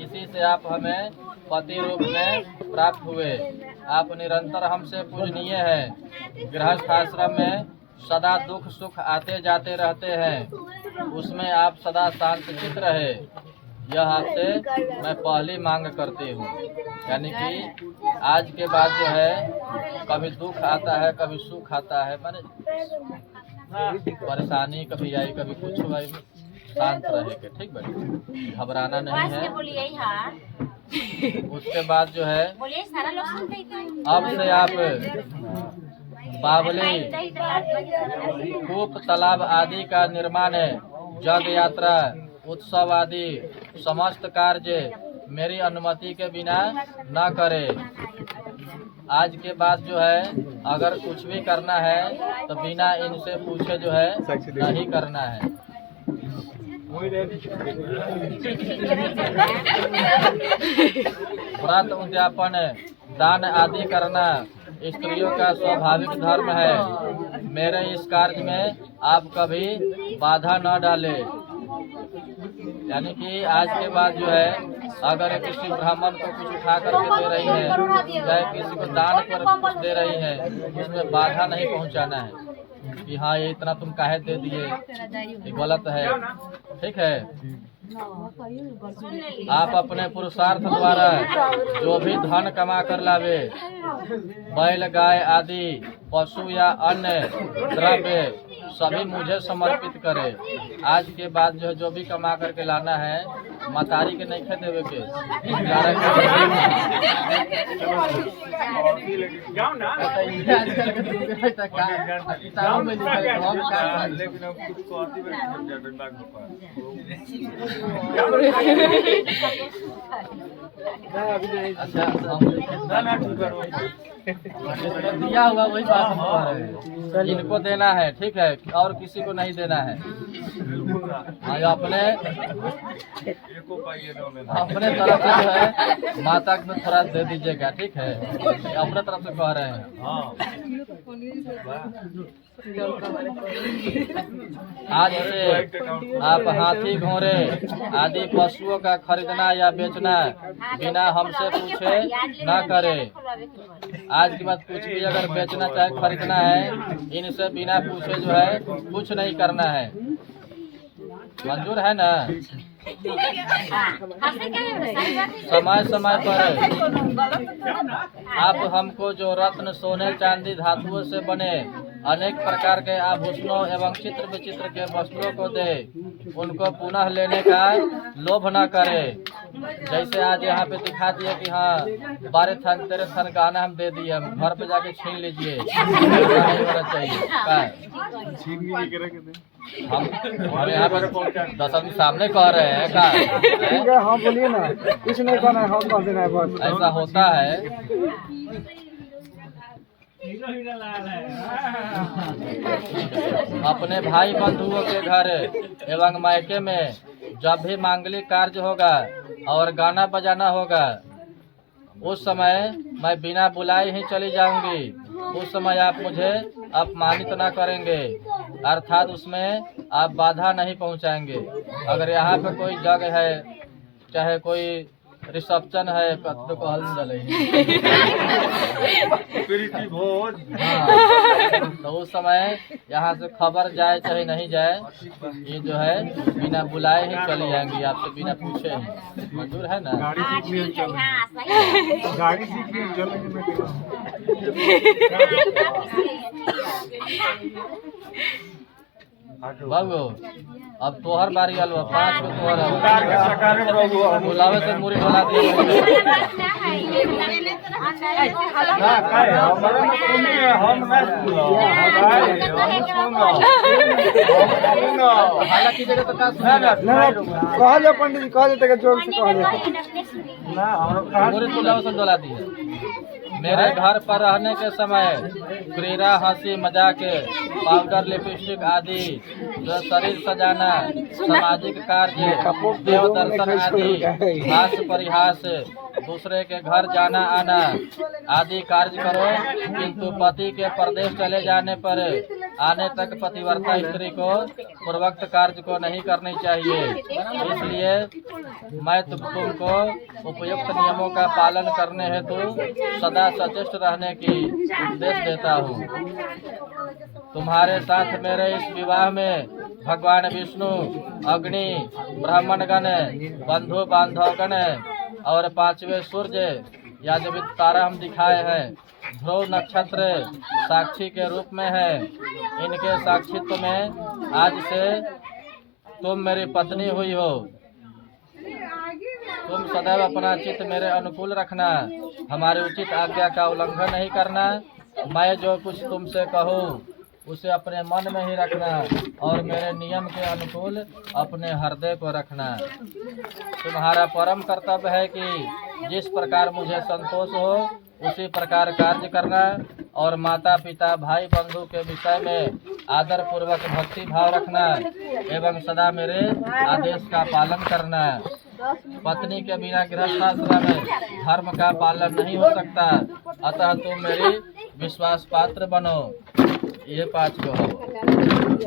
इसी से आप हमें पति रूप में प्राप्त हुए। आप निरंतर हमसे पूजनीय हैं। गृहस्थ आश्रम में सदा दुख सुख आते जाते रहते हैं, उसमें आप सदा शांत चित्त रहे। यह आपसे मैं पहली मांग करती हूँ। यानी कि आज के बाद जो है कभी दुख आता है, कभी सुख आता है, माने परेशानी कभी आई कभी कुछ हुआ, शांत रहे के, ठीक है, घबराना नहीं है। उसके बाद जो है अब से आप बावली, कूप, तालाब आदि का निर्माण है, जग यात्रा, उत्सव आदि समस्त कार्य मेरी अनुमति के बिना न करे। आज के बाद जो है अगर कुछ भी करना है तो बिना इनसे पूछे जो है नहीं करना है। व्रत उद्यापन, दान आदि करना स्त्रियों का स्वाभाविक धर्म है। मेरे इस कार्य में आप कभी बाधा न डाले। यानी कि आज के बाद जो है अगर किसी ब्राह्मण को कुछ उठा करके दे रही है, चाहे किसी को दान पर कुछ दे रही है, उसमें बाधा नहीं पहुंचाना है कि हाँ ये इतना तुम काहे दे दिए, ये गलत है, ठीक है। आप अपने पुरुषार्थ द्वारा जो भी धन कमा कर लावे, बैल गाय आदि पशु या अन्य द्रव्य सभी मुझे समर्पित करे। आज के बाद जो भी कमा करके लाना है मतारी के नहीं खे देवे के, अच्छा दिया हुआ वही बात हम कह रहे हैं, इनको देना है, ठीक है, और किसी को नहीं देना है। अपने तरफ से जो है माता को थोड़ा दे दीजिएगा, ठीक है, अपने तरफ से कह रहे हैं। आज से आप हाथी घोड़े आदि पशुओं का खरीदना या बेचना बिना हमसे पूछे न करें। आज के बाद कुछ भी अगर बेचना चाहे खरीदना है, इनसे बिना पूछे जो है कुछ नहीं करना है। मंजूर है ना? समय समय पर आप हमको जो रत्न, सोने, चांदी, धातुओं से बने अनेक प्रकार के आभूषणों एवं चित्र विचित्र के वस्त्रों को दे, उनको पुनः लेने का लोभ न करे। जैसे आज यहाँ पे दिखा दिए कि हाँ 12 थन 13 थन गहना हम दे दिए, हम घर पे जाके छीन लीजिए, नहीं होना चाहिए। हम यहाँ पर 10 आदमी सामने कह रहे हैं का, हाँ बोलिए ना, कुछ नहीं कहना है, हम कह देना है बस। ऐसा होता है। अपने भाई बंधुओं के घर एवं मायके में जब भी मांगलिक कार्य होगा और गाना बजाना होगा, उस समय मैं बिना बुलाए ही चली जाऊंगी। उस समय आप मुझे अपमानित न करेंगे, अर्थात उसमें आप बाधा नहीं पहुंचाएंगे। अगर यहाँ पे कोई जगह है, चाहे कोई रिसेप्शन है, तो कहल तो उस समय यहाँ से खबर जाए चाहे नहीं जाए, ये जो है बिना बुलाए ही चली जाएंगी, आपसे बिना पूछे ही। मंजूर है ना? गाड़ी सीख बाबू अब तोहर बारी आल, 5 गो तोहर बुलावे से मुरी डोला दिए। हालांकि जगह तो कहा जाए पंडित जी, कहा जाए जोर से कहा जाए। मुरी बुलावे से डोला दिए। मेरे घर पर रहने के समय क्रीड़ा, हंसी मजाक, पाउडर, लिपस्टिक आदि जो शरीर सजाना, सामाजिक कार्य, देव दर्शन आदि हास्य परिहास, दूसरे के घर जाना आना आदि कार्य करो, किंतु पति के परदेश चले जाने पर आने तक पतिव्रता स्त्री को पूर्वोक्त कार्य को नहीं करनी चाहिए। इसलिए मैं तुमको उपयुक्त नियमों का पालन करने हेतु सदा सचेष्ट रहने की उपदेश देता हूँ। तुम्हारे साथ मेरे इस विवाह में भगवान विष्णु, अग्नि, ब्राह्मणगण, बंधु बांधवगण और पांचवें सूर्य यादवित तारा हम दिखाए हैं। ध्रुव नक्षत्र साक्षी के रूप में है। इनके साक्षित्व में आज से तुम मेरी पत्नी हुई हो। तुम सदैव अपना चित्त मेरे अनुकूल रखना, हमारी उचित आज्ञा का उल्लंघन नहीं करना। मैं जो कुछ तुमसे कहूँ उसे अपने मन में ही रखना और मेरे नियम के अनुकूल अपने हृदय को रखना। तुम्हारा परम कर्तव्य है कि जिस प्रकार मुझे संतोष हो उसी प्रकार कार्य करना और माता पिता भाई बंधु के विषय में आदर पूर्वक भक्ति भाव रखना एवं सदा मेरे आदेश का पालन करना। पत्नी के बिना गृहस्थाश्रम में धर्म का पालन नहीं हो सकता, अतः तुम मेरी विश्वास पात्र बनो। ये 5 को हो।